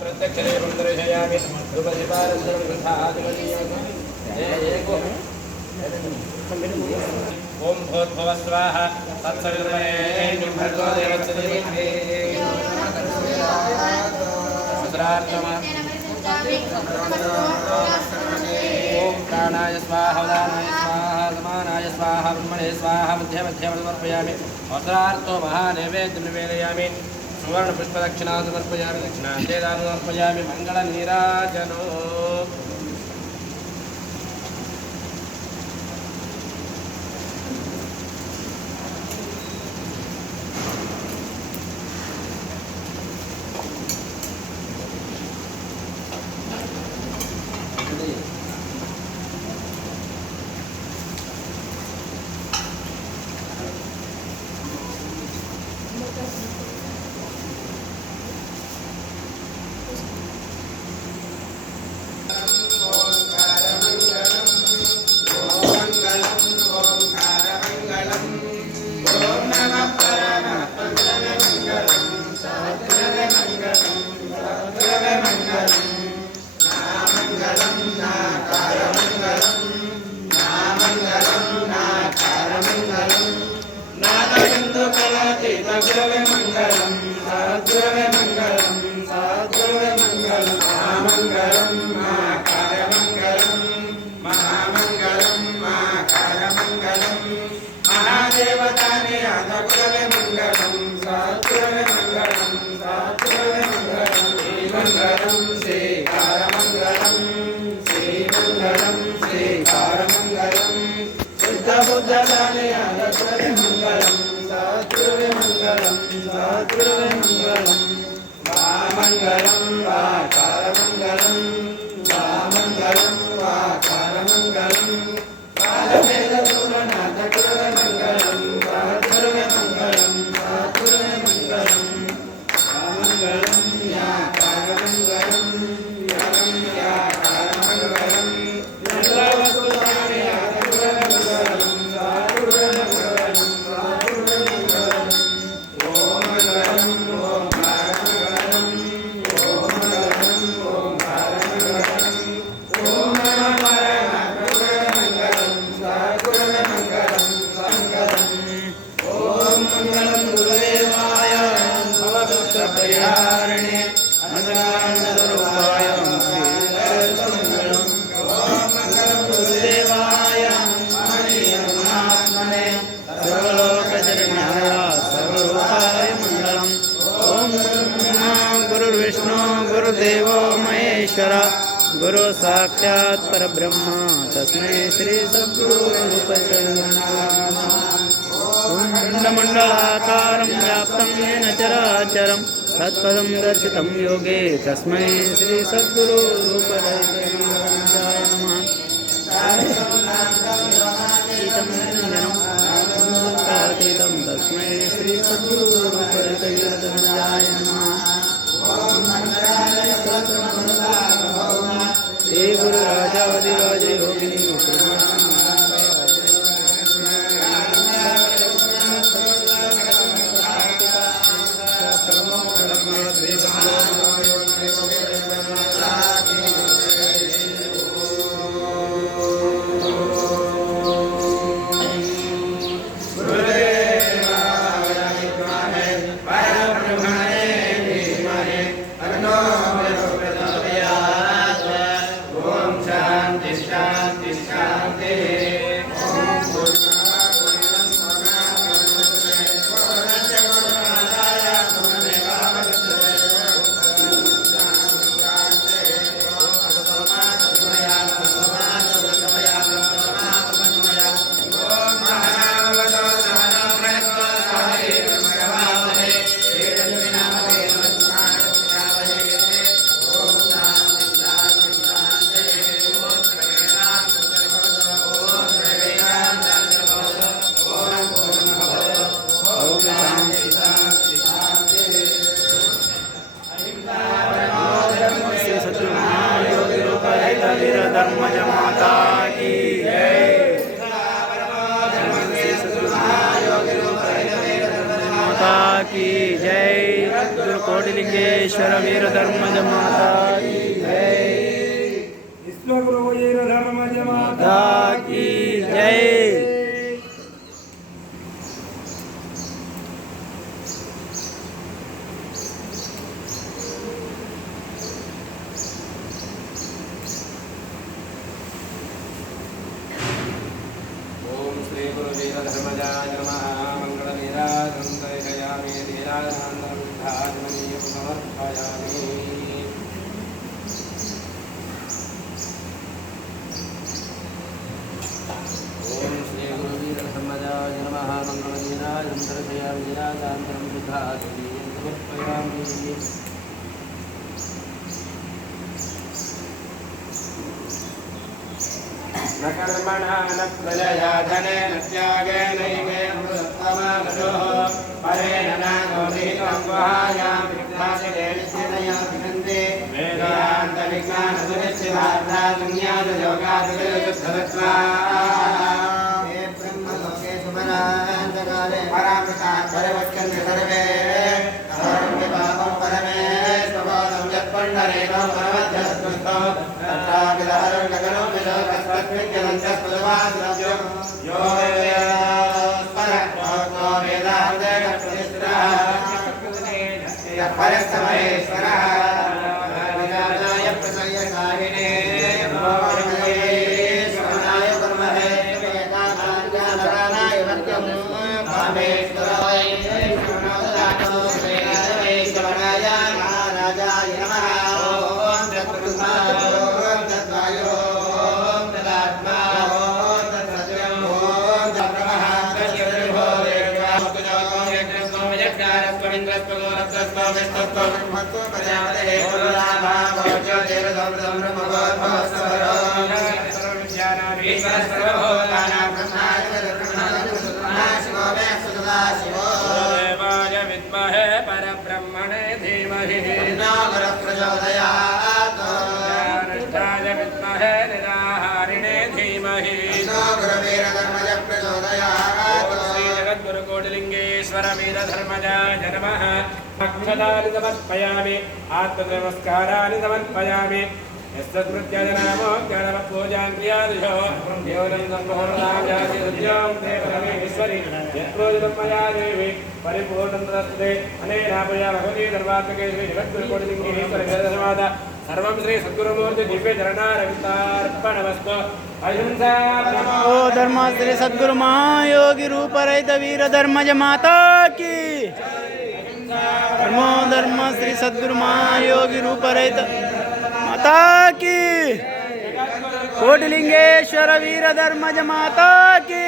प्रत्यक्षदेवं दर्शयामि रूपदीपानन्दनं तथादिमनीयम् ओम भूर्भुवः स्वः तत्सवितुर्वरेण्यं भर्गो देवस्य धीमहि ओम प्राणाय स्वाहा उदानाय स्वाहा समानाय स्वाहा ब्रह्मणे स्वाहा मध्ये मध्ये समर्पयामि वस्त्रार्थो महानैवेद्यं निवेदयामि सुवर्णपुष्पदक्षिणां समर्पयामि दक्षिणान्ते दानं समर्पयामि मङ्गलनीराजनो गुरु साक्षात् परब्रह्म तस्मै श्री सद्गुरुरूपाय नमः। पिण्डमण्डलाकारं व्याप्तं येन चराचरं तत्पदं दर्शितं योगे तस्मै श्री सद्गुरुरूपाय नमः। तस्मै श्री सद्गुरुरूपाय नमः। श्री गुरु राजाधिराज योगिनी की जय। कोटिलिंगेश्वर वीरधर्मज माता की जय। विश्वगुरु वीरधर्मज माता की जय। ओम श्री गुरु वीरधर्मजाय नमः। मंगलनीराजनं दर्शयामि नीराजनान्दनं समर्पयामि। ओम श्री गुरु वीरधर्मजाय नमः। मंगलनीराजनं दर्शयामि नीराजनान्दनं समर्पयामि। न कर्मणा न प्रजया धनेन त्यागेनैवे अमृतत्वमागतोः परेण नागो निहितं गुहायां विद्वासिते निश्चितया विनन्ते वेदान्तविज्ञानसुनिश्चितार्थासंज्ञातयोगादिशुद्धतत्त्वा ये ब्रह्मलोके सुमनान्तकाले परामृतात् परिवक्ष्यन्ते सर्वे पापं परमे स्वबोधं यत्पण्डरेणो परमध्यस्तुस्तो तत्राविदहरं गगनं यो वेदान्तेन परस्तमहेश्वरः विराजाय प्रसयसाहिने श्रवणाय ब्रह्मणे वेदानाय वक्यं कामेश्वराय श्रवणाय महाराजाय नमः। ओम तत्पुरुषाय विद्महे परब्रह्मणे धीमहि प्रचोदयात् विद्महे निराहारिणे धीमहि श्री जगद्गुरुकोटिलिंगेश्वर वीरधर्मजाय नमः। अक्षतानि समर्पयामि आत्मनमस्काराणि समर्पयामि। यस्मृत्यजनामो ज्ञानवत्पूजां क्रियादिशो देवनं सम्पूर्णाजाति सत्यां ते परमेश्वरि यत्पूजितं मया देवी परिपूर्णं तदस्ते अनेनापया भगवती सर्वात्मके श्री जगद्गुरुकोटिलिंगेश्वर वीरधर्मजाय सर्वं श्री सद्गुरुमूर्ति दिव्य चरणारविन्दार्पणमस्तु। अहिंसा ओ धर्म श्री सद्गुरु महायोगी रूप रहित वीरधर्मज माता की। धर्मो धर्म श्री सद्गुरु महायोगी रूप रहित माता की। कोटिलिंगेश्वर वीरधर्मज माता की।